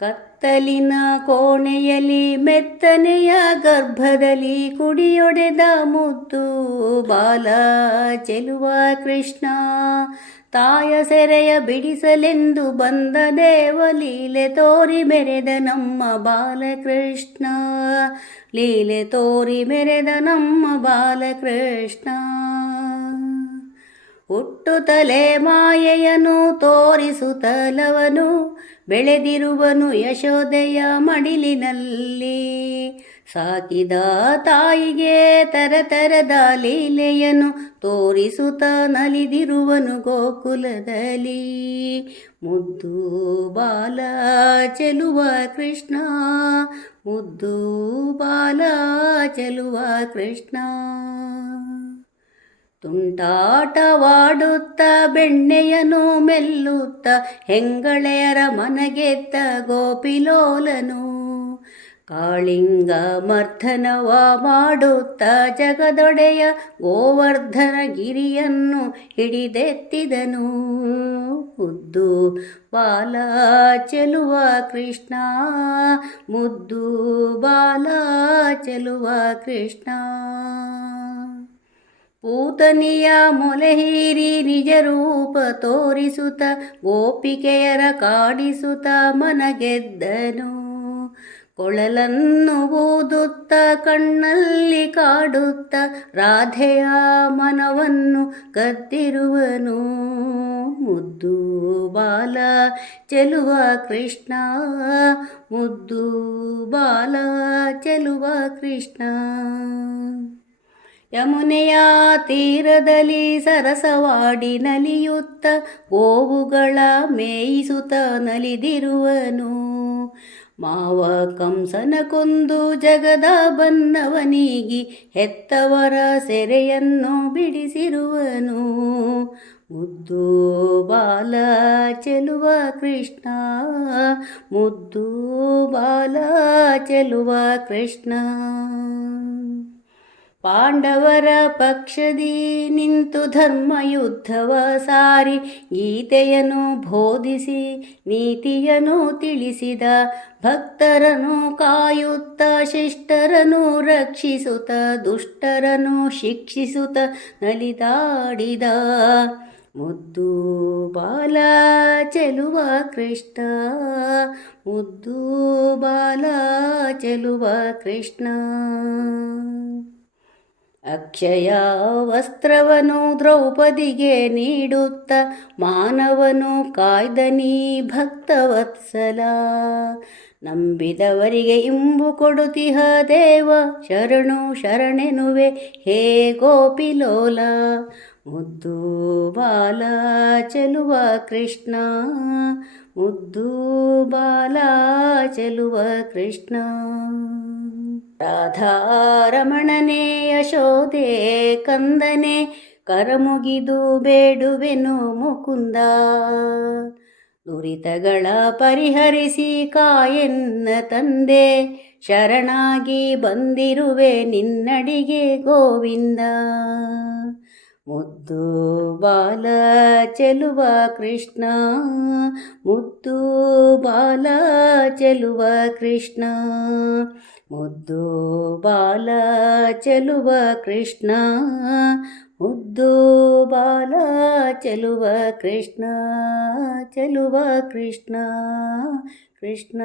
ಕತ್ತಲಿನ ಕೋಣೆಯಲ್ಲಿ ಮೆತ್ತನೆಯ ಗರ್ಭದಲ್ಲಿ ಕುಡಿಯೊಡೆದ ಮುದ್ದು ಬಾಲ ಚೆಲುವ ಕೃಷ್ಣ. ತಾಯ ಸೆರೆಯ ಬಿಡಿಸಲೆಂದು ಬಂದ ದೇವಲೀಲೆ ತೋರಿ ಮೆರೆದ ನಮ್ಮ ಬಾಲಕೃಷ್ಣ. ಲೀಲೆ ತೋರಿ ಮೆರೆದ ನಮ್ಮ ಬಾಲಕೃಷ್ಣ. ಹುಟ್ಟುತ್ತಲೇ ಮಾಯೆಯನು ತೋರಿಸುತ್ತಲವನು ಬೆಳೆದಿರುವನು ಯಶೋದೆಯ ಮಡಿಲಿನಲ್ಲಿ. ಸಾಕಿದ ತಾಯಿಗೆ ತರತರದ ಲೀಲೆಯನು ತೋರಿಸುತ್ತ ನಲಿದಿರುವನು ಗೋಕುಲದಲ್ಲಿ. ಮುದ್ದು ಬಾಲ ಚೆಲುವ ಕೃಷ್ಣ, ಮುದ್ದು ಬಾಲ ಚೆಲುವ ಕೃಷ್ಣ. ತುಂಟಾಟವಾಡುತ್ತ ಬೆಣ್ಣೆಯನು ಮೆಲ್ಲುತ್ತ ಹೆಂಗಳೆಯರ ಮನಗೆದ್ದ ಗೋಪಿಲೋಲನು. ಕಾಳಿಂಗ ಮರ್ಧನವ ಮಾಡುತ್ತ ಜಗದೊಡೆಯ ಗೋವರ್ಧನ ಗಿರಿಯನ್ನು ಹಿಡಿದೆತ್ತಿದನು. ಮುದ್ದು ಬಾಲ ಚೆಲುವ ಕೃಷ್ಣ, ಮುದ್ದು ಬಾಲ ಚೆಲುವ ಕೃಷ್ಣ. ಪೂತನಿಯ ಮೊಲೆ ಹೀರಿ ನಿಜ ರೂಪ ತೋರಿಸುತ್ತ ಗೋಪಿಕೆಯರ ಕಾಡಿಸುತ್ತ ಮನಗೆದ್ದನು. ಕೊಳಲನ್ನು ಊದುತ್ತ ಕಣ್ಣಲ್ಲಿ ಕಾಡುತ್ತ ರಾಧೆಯ ಮನವನ್ನು ಕದ್ದಿರುವನು. ಮುದ್ದು ಬಾಲ ಚೆಲುವ ಕೃಷ್ಣ, ಮುದ್ದು ಬಾಲ ಚೆಲುವ ಕೃಷ್ಣ. ಯಮುನೆಯ ತೀರದಲ್ಲಿ ಸರಸವಾಡಿ ನಲಿಯುತ್ತ ಗೋವುಗಳ ಮೇಯಿಸುತ್ತ ನಲಿದಿರುವನು. ಮಾವ ಕಂಸನ ಕೊಂದು ಜಗದ ಬನ್ನವನಿಗಿ ಹೆತ್ತವರ ಸೆರೆಯನ್ನು ಬಿಡಿಸಿರುವನು. ಮುದ್ದು ಬಾಲ ಚೆಲುವ ಕೃಷ್ಣ, ಮುದ್ದು ಬಾಲ ಚೆಲುವ ಕೃಷ್ಣ. ಪಾಂಡವರ ಪಕ್ಷದಿ ನಿಂತು ಧರ್ಮಯುದ್ಧವ ಸಾರಿ ಗೀತೆಯನ್ನು ಬೋಧಿಸಿ ನೀತಿಯನ್ನು ತಿಳಿಸಿದ. ಭಕ್ತರನ್ನು ಕಾಯುತ್ತ ಶಿಷ್ಟರನ್ನು ರಕ್ಷಿಸುತ್ತ ದುಷ್ಟರನ್ನು ಶಿಕ್ಷಿಸುತ್ತ ನಲಿದಾಡಿದ. ಮುದ್ದು ಬಾಲ ಚೆಲುವ ಕೃಷ್ಣ, ಮುದ್ದು ಬಾಲ ಚೆಲುವ ಕೃಷ್ಣ. ಅಕ್ಷಯ ವಸ್ತ್ರವನು ದ್ರೌಪದಿಗೆ ನೀಡುತ್ತ ಮಾನವನು ಕಾಯ್ದನಿ ಭಕ್ತವತ್ಸಲ. ನಂಬಿದವರಿಗೆ ಇಂಬು ಕೊಡುತ್ತಿಹ ದೇವ ಶರಣು ಶರಣೆನುವೆ ಹೇ ಗೋಪಿಲೋಲ. ಮುದ್ದು ಬಾಲ ಚೆಲುವ ಕೃಷ್ಣ, ಮುದ್ದು ಬಾಲ ಚೆಲುವ ಕೃಷ್ಣ. ರಾಧಾರಮಣನೇ ಯಶೋದೆ ಕಂದನೆ ಕರಮುಗಿದು ಬೇಡುವೆನು ಮುಕುಂದ. ದುರಿತಗಳ ಪರಿಹರಿಸಿ ಕಾಯನ್ನ ತಂದೆ ಶರಣಾಗಿ ಬಂದಿರುವೆ ನಿನ್ನಡಿಗೆ ಗೋವಿಂದ. ಮುದ್ದು ಬಾಲ ಚೆಲುವ ಕೃಷ್ಣ, ಮುದ್ದು ಬಾಲ ಚೆಲುವ ಕೃಷ್ಣ. ಮುದ್ದು ಬಾಲ ಚೆಲುವ ಕೃಷ್ಣ, ಮುದ್ದು ಬಾಲ ಚೆಲುವ ಕೃಷ್ಣ, ಚೆಲುವ ಕೃಷ್ಣ ಕೃಷ್ಣ.